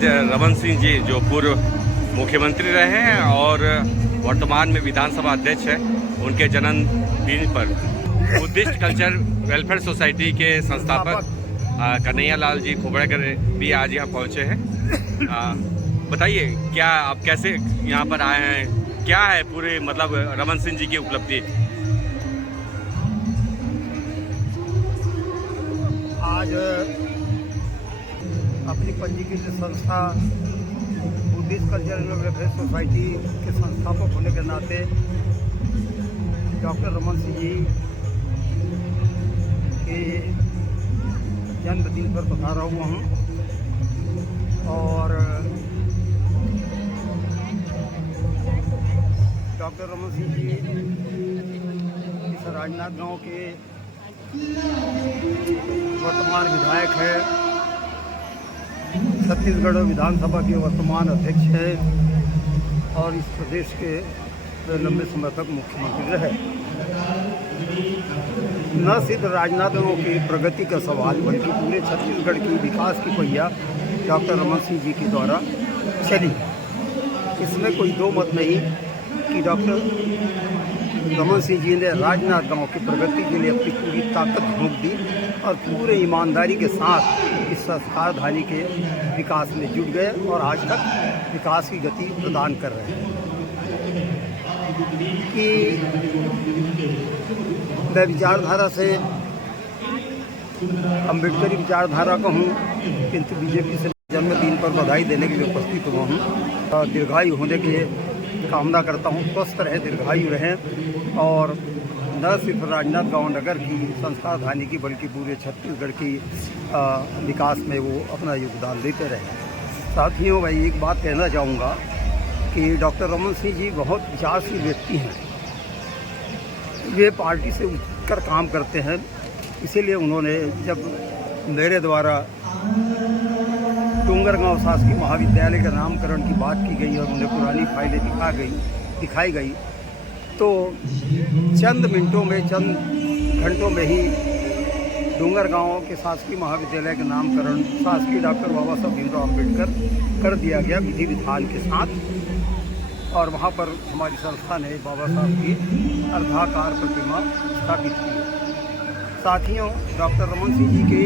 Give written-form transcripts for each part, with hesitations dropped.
आज रमन सिंह जी जो पूर्व मुख्यमंत्री रहे हैं और वर्तमान में विधानसभा अध्यक्ष हैं, उनके जन्मदिन पर बुद्धिस्ट कल्चर वेलफेयर सोसाइटी के संस्थापक कन्हैया लाल जी खोबड़ेकर भी आज यहाँ पहुँचे हैं। बताइए क्या आप कैसे यहाँ पर आए हैं, क्या है पूरे मतलब रमन सिंह जी की उपलब्धि? आज अपनी पंजीकृत संस्था बुद्धिस्ट कल्चरल वेलफेयर सोसाइटी के संस्थापक होने के नाते डॉक्टर रमन सिंह जी के जन्मदिन पर पधारा हुआ हूँ और डॉक्टर रमन सिंह जी इस राजनाथ गांव के वर्तमान विधायक है, छत्तीसगढ़ विधानसभा के वर्तमान अध्यक्ष है और इस प्रदेश के लंबे समय तक मुख्यमंत्री रहे। न सिर्फ राजनाथ गांव की प्रगति का सवाल बल्कि पूरे छत्तीसगढ़ की विकास की पहिया डॉक्टर रमन सिंह जी के द्वारा चली। इसमें कोई दो मत नहीं कि डॉक्टर रमन सिंह जी ने राजनाथ गांव की प्रगति के लिए अपनी पूरी ताकत झोंक दी और पूरे ईमानदारी के साथ इस संस्थाधारी के विकास में जुट गए और आज तक विकास की गति प्रदान कर रहे हैं। कि मैं विचारधारा से अम्बेडकरी विचारधारा का हूँ, किंतु बीजेपी से जन्मदिन पर बधाई देने के लिए उपस्थित हुआ हूँ। दीर्घायु होने की कामना करता हूँ, स्वस्थ रहे, दीर्घायु रहें और न सिर्फ राजनाथ गांव नगर की संस्थाधानी की बल्कि पूरे छत्तीसगढ़ की विकास में वो अपना योगदान देते रहे। साथियों, मैं एक बात कहना चाहूँगा कि डॉक्टर रमन सिंह जी बहुत विचारशील व्यक्ति हैं। वे पार्टी से उठकर काम करते हैं, इसीलिए उन्होंने जब मेरे द्वारा डोंगरगांव शासकीय महाविद्यालय का नामकरण की बात की गई और उन्हें पुरानी फाइलें दिखाई गई तो चंद मिनटों में, चंद घंटों में ही डोंगरगांव के शासकीय महाविद्यालय का नामकरण शासकीय डॉक्टर बाबा साहब भीमराव अम्बेडकर कर दिया गया विधि विधान के साथ और वहाँ पर हमारी संस्था ने बाबा साहब की अर्धाकार प्रतिमा स्थापित की। साथियों, डॉक्टर रमन सिंह जी के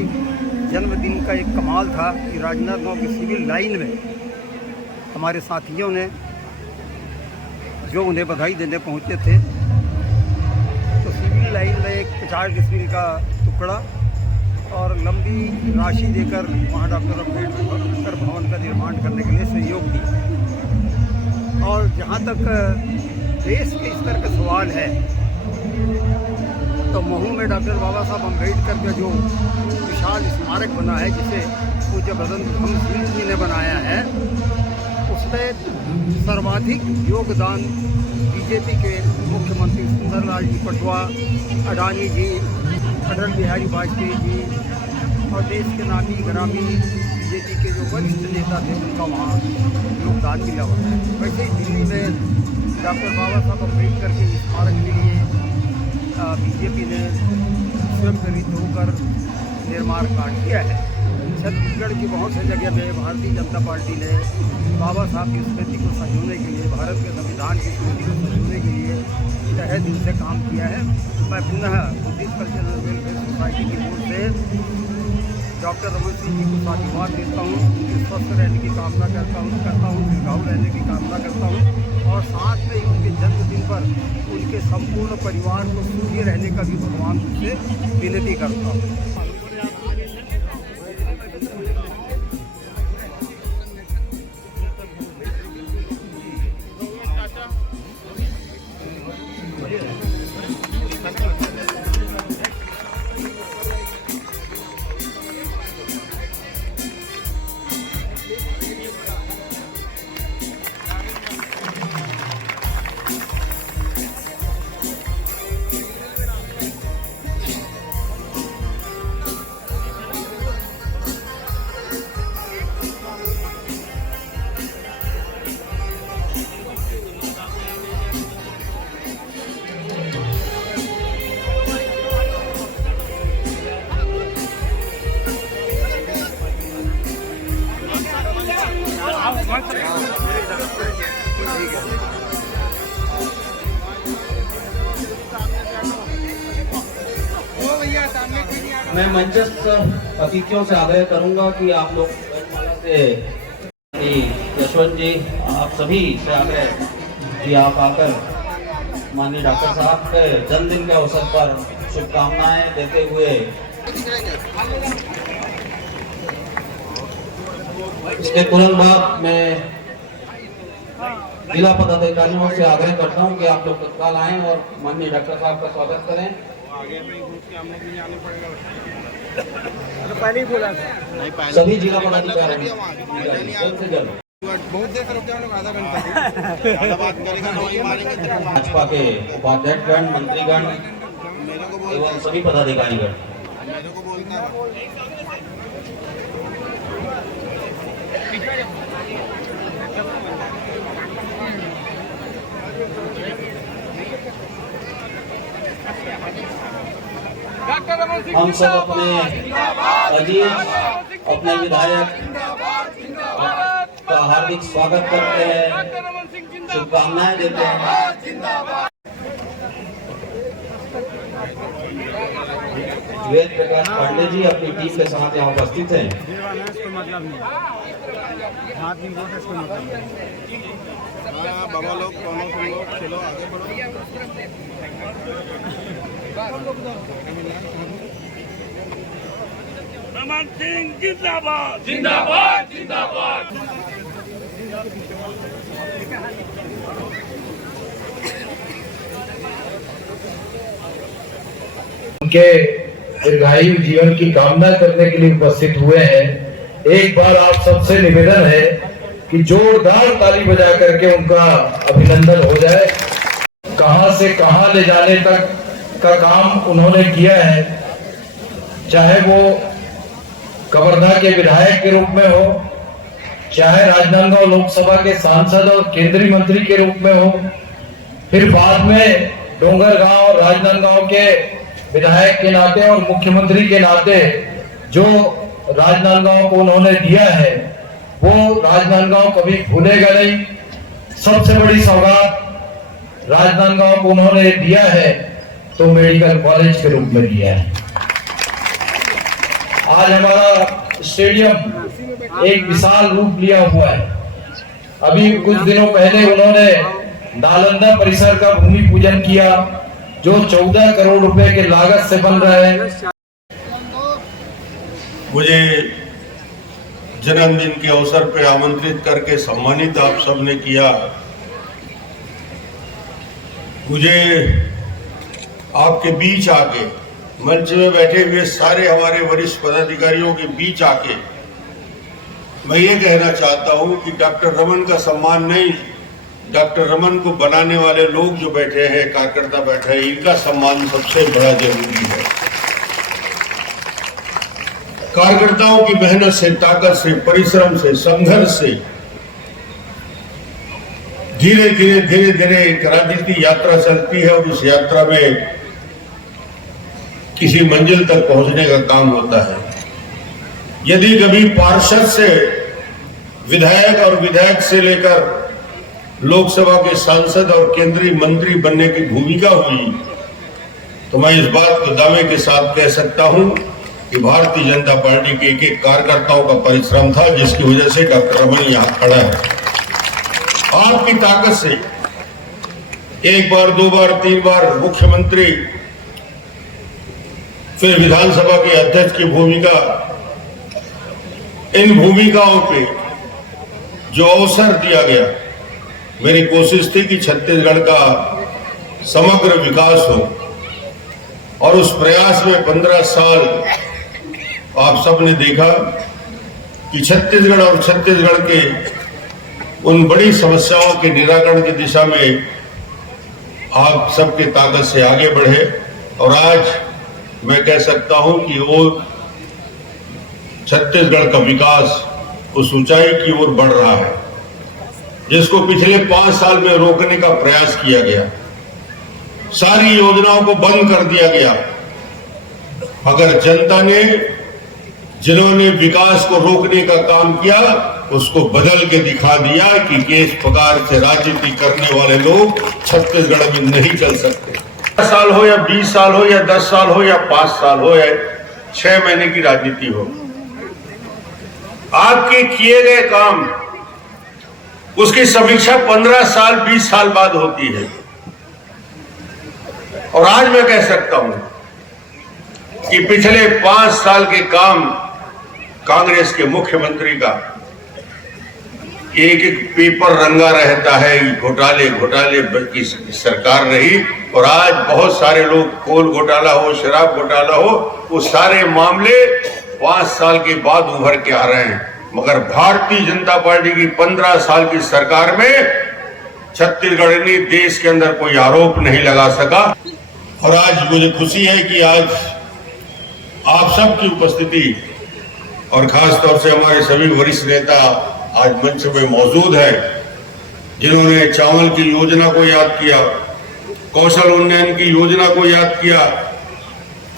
जन्मदिन का एक कमाल था कि राजनाथ गांव की सिविल लाइन में हमारे साथियों ने जो उन्हें बधाई देने पहुंचे थे तो सिविल लाइन में एक 50 डिसमिल का टुकड़ा और लंबी राशि देकर वहाँ डॉक्टर अम्बेडकर भवन का निर्माण करने के लिए सहयोग दिया। और जहाँ तक देश के स्तर का सवाल है तो महू में डॉक्टर बाबा साहब अम्बेडकर का जो विशाल स्मारक बना है जिसे पूज्य बदन सिंह जी ने बनाया है, उसमें सर्वाधिक योगदान बीजेपी के मुख्यमंत्री सुंदरलाल जी पटवा, अडानी जी, अटल बिहारी वाजपेयी जी और देश के नामी ग्रामी बीजेपी के जो वरिष्ठ नेता थे उनका वहाँ योगदान मिला हुआ है। वैसे ही दिल्ली में डॉक्टर बाबा साहब अम्बेडकर के स्मारक के लिए बीजेपी ने स्वयं प्रेरित होकर निर्माण कार्य किया है। छत्तीसगढ़ की बहुत सी जगह में भारतीय जनता पार्टी ने बाबा साहब की स्मृति को संजोने के लिए, भारत के संविधान की स्मृति को संजोने के लिए तहे दिल से काम किया है। मैं पुनः बुद्धिस्ट कल्चरल वेलफेयर सोसाइटी की ओर से डॉक्टर रमन सिंह जी को साधुवाद देता हूँ, उनके स्वस्थ रहने की कामना करता हूँ, दीर्घायु रहने की कामना करता हूँ और साथ में उनके जन्मदिन पर उनके संपूर्ण परिवार को सुखी रहने का भी भगवान से विनती करता हूँ। मैं मंचस्थ अतिथियों से आग्रह करूंगा कि आप लोग बैठमाला से यशवंत जी, आप सभी से आग्रह कि आप आकर माननीय डॉक्टर साहब के जन्मदिन के अवसर पर शुभकामनाएं देते हुए इसके तुरंत बाद मैं जिला पदाधिकारियों से आग्रह करता हूं कि आप लोग तत्काल आएं और माननीय डॉक्टर साहब का स्वागत करें। पहले ही बोला था सभी जिला पदाधिकारी जल्द से जल्द बहुत देर से रुक जाओ, आधा घंटा भाजपा के उपाध्यक्षगण, मंत्रीगण एवं सभी पदाधिकारीगण। हम सब अपने अजीज, अपने विधायक का हार्दिक स्वागत करते हैं, शुभकामनाएं देते हैं। वेद प्रकाश पांडे जी अपनी टीम के साथ यहाँ उपस्थित हैं। मतलब नहीं हाथ नहीं बोलते, इसको मतलब नहीं। बाबा लोग चलो आगे बढ़ो। रमन सिंह जिंदाबाद जिंदाबाद जिंदाबाद। उनके दीर्घायु जीवन की कामना करने के लिए उपस्थित हुए हैं। एक बार आप सबसे निवेदन है कि जोरदार ताली बजा करके उनका अभिनंदन हो जाए। कहां से कहां ले जाने तक का काम उन्होंने किया है, चाहे वो कवर्धा के विधायक के रूप में हो, चाहे राजनांदगांव लोकसभा के सांसद और केंद्रीय मंत्री के रूप में हो, फिर बाद में डोंगरगांव और राजनांदगांव के विधायक के नाते और मुख्यमंत्री के नाते जो राजनांदगांव को उन्होंने दिया है वो राजनांदगांव कभी भूलेगा नहीं। सबसे बड़ी सौगात राजनांदगांव को उन्होंने दिया है तो मेडिकल कॉलेज के रूप में दिया है। आज हमारा स्टेडियम एक विशाल रूप लिया हुआ है। अभी कुछ दिनों पहले उन्होंने नालंदा परिसर का भूमि पूजन किया जो 14 करोड़ रुपए के लागत से बन रहा है। मुझे जन्मदिन के अवसर पर आमंत्रित करके सम्मानित आप सबने किया। मुझे आपके बीच आके, मंच में बैठे हुए सारे हमारे वरिष्ठ पदाधिकारियों के बीच आके मैं ये कहना चाहता हूं कि डॉक्टर रमन का सम्मान नहीं, डॉक्टर रमन को बनाने वाले लोग जो बैठे हैं, कार्यकर्ता बैठे हैं, इनका सम्मान सबसे बड़ा जरूरी है। कार्यकर्ताओं की मेहनत से, ताकत से, परिश्रम से, संघर्ष से धीरे धीरे एक राजनीति यात्रा चलती है और उस यात्रा में किसी मंजिल तक पहुंचने का काम होता है। यदि कभी पार्षद से विधायक और विधायक से लेकर लोकसभा के सांसद और केंद्रीय मंत्री बनने की भूमिका हुई तो मैं इस बात को दावे के साथ कह सकता हूं कि भारतीय जनता पार्टी के एक कार्यकर्ताओं का परिश्रम था, जिसकी वजह से डॉक्टर रमन यहां खड़ा है। आपकी ताकत से एक बार, दो बार, तीन बार मुख्यमंत्री, फिर विधानसभा के अध्यक्ष की भूमिका, इन भूमिकाओं पे जो अवसर दिया गया, मेरी कोशिश थी कि छत्तीसगढ़ का समग्र विकास हो और उस प्रयास में 15 साल आप सबने देखा कि छत्तीसगढ़ और छत्तीसगढ़ के उन बड़ी समस्याओं के निराकरण की दिशा में आप सबके ताकत से आगे बढ़े और आज मैं कह सकता हूं कि वो छत्तीसगढ़ का विकास उस ऊंचाई की ओर बढ़ रहा है जिसको पिछले 5 साल में रोकने का प्रयास किया गया। सारी योजनाओं को बंद कर दिया गया। अगर जनता ने, जिन्होंने विकास को रोकने का काम किया, उसको बदल के दिखा दिया कि किस प्रकार से राजनीति करने वाले लोग छत्तीसगढ़ में नहीं चल सकते। 10 साल हो या 20 साल हो या 10 साल हो या 5 साल हो या 6 महीने की राजनीति हो। आपके किए गए काम, उसकी समीक्षा 15 साल 20 साल बाद होती है। और आज मैं कह सकता हूं कि पिछले 5 साल के काम कांग्रेस के मुख्यमंत्री का एक एक पेपर रंगा रहता है। घोटाले घोटाले की सरकार रही और आज बहुत सारे लोग, कोल घोटाला हो, शराब घोटाला हो, वो सारे मामले 5 साल के बाद उभर के आ रहे हैं। मगर भारतीय जनता पार्टी की 15 साल की सरकार में छत्तीसगढ़ ने देश के अंदर कोई आरोप नहीं लगा सका। और आज मुझे खुशी है कि आज आप सबकी उपस्थिति और खासतौर से हमारे सभी वरिष्ठ नेता आज मंच में मौजूद है, जिन्होंने चावल की योजना को याद किया, कौशल उन्नयन की योजना को याद किया,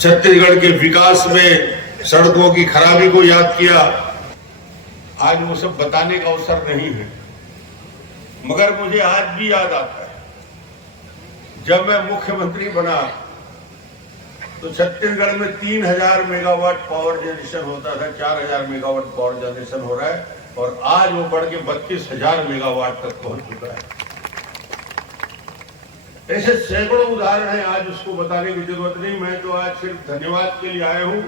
छत्तीसगढ़ के विकास में सड़कों की खराबी को याद किया। आज वो सब बताने का अवसर नहीं है, मगर मुझे आज भी याद आता है जब मैं मुख्यमंत्री बना तो छत्तीसगढ़ में 3000 मेगावाट पावर जनरेशन होता था, 4000 मेगावाट पावर जनरेशन हो रहा है और आज वो बढ़ के 32,000 मेगावाट तक पहुंच चुका है। ऐसे सैकड़ों उदाहरण हैं, आज उसको बताने की जरूरत नहीं। मैं तो आज सिर्फ धन्यवाद के लिए आया हूं।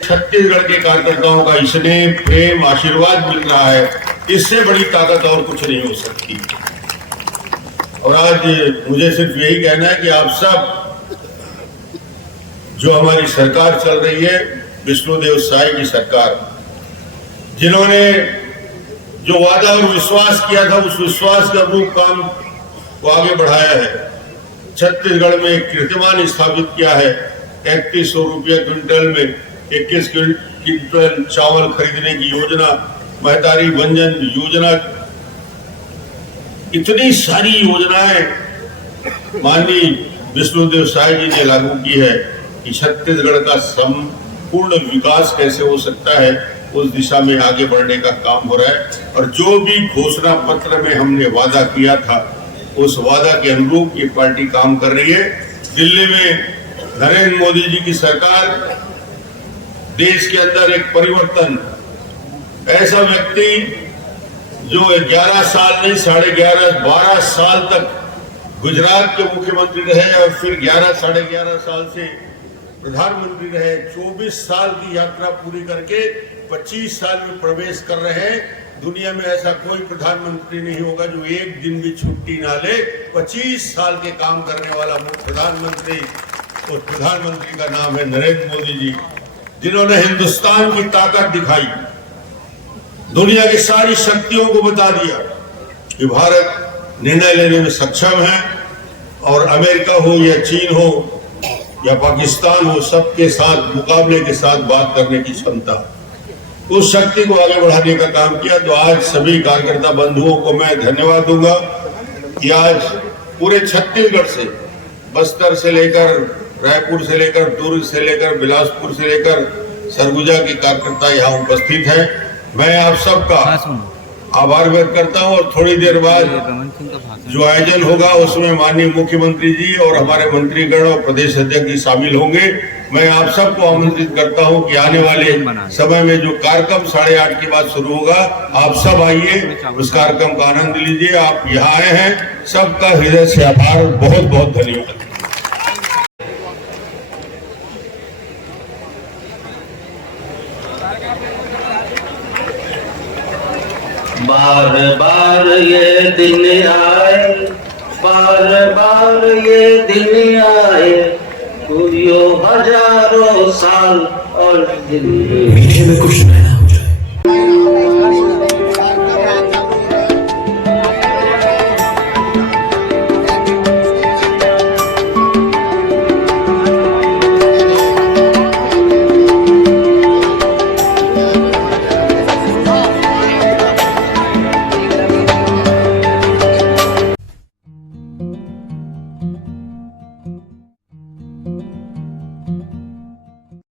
छत्तीसगढ़ के कार्यकर्ताओं का स्नेह, प्रेम, आशीर्वाद मिल रहा है, इससे बड़ी ताकत और कुछ नहीं हो सकती। और आज मुझे सिर्फ यही कहना है कि आप सब, जो हमारी सरकार चल रही है, विष्णुदेव साय की सरकार, जिन्होंने जो वादा और विश्वास किया था, उस विश्वास के अनुरूप काम को आगे बढ़ाया है। छत्तीसगढ़ में कीर्तिमान स्थापित किया है। 3100 रुपया क्विंटल में 21 क्विंटल चावल खरीदने की योजना, महतारी वंजन योजना, इतनी सारी योजनाएं माननीय विष्णुदेव साय जी ने लागू की है कि छत्तीसगढ़ का संपूर्ण विकास कैसे हो सकता है, उस दिशा में आगे बढ़ने का काम हो रहा है। और जो भी घोषणा पत्र में हमने वादा किया था, उस वादा के अनुरूप ये पार्टी काम कर रही है। दिल्ली में नरेंद्र मोदी जी की सरकार, देश के अंदर एक परिवर्तन, ऐसा व्यक्ति जो 11 साल नहीं 11.5 12 साल तक गुजरात के मुख्यमंत्री रहे और फिर 11 साढ़े 11 साल से प्रधानमंत्री रहे, 24 साल की यात्रा पूरी करके 25 साल में प्रवेश कर रहे हैं। दुनिया में ऐसा कोई प्रधानमंत्री नहीं होगा जो एक दिन भी छुट्टी ना ले। 25 साल के काम करने वाला प्रधानमंत्री, उस प्रधानमंत्री का नाम है नरेंद्र मोदी जी, जिन्होंने हिंदुस्तान की ताकत दिखाई, दुनिया की सारी शक्तियों को बता दिया कि भारत निर्णय लेने में सक्षम है और अमेरिका हो या चीन हो या पाकिस्तान हो, सबके साथ मुकाबले के साथ बात करने की क्षमता, उस शक्ति को आगे बढ़ाने का काम किया। तो आज सभी कार्यकर्ता बंधुओं को मैं धन्यवाद दूंगा कि आज पूरे छत्तीसगढ़ से, बस्तर से लेकर रायपुर से लेकर दुर्ग से लेकर बिलासपुर से लेकर सरगुजा के कार्यकर्ता यहाँ उपस्थित हैं। मैं आप सबका आभार व्यक्त करता हूँ और थोड़ी देर बाद जो आयोजन होगा उसमें माननीय मुख्यमंत्री जी और हमारे मंत्रीगण और प्रदेश अध्यक्ष जी शामिल होंगे। मैं आप सबको आमंत्रित करता हूं कि आने वाले समय में जो कार्यक्रम 8:30 के बाद शुरू होगा, आप सब आइए, उस कार्यक्रम का आनंद लीजिए। आप यहाँ आए हैं, सबका हृदय से आभार, बहुत बहुत धन्यवाद। बार बार ये दिन आए, बार बार ये दिन आए, हजारों साल और दिन। मीठे में कुछ नया,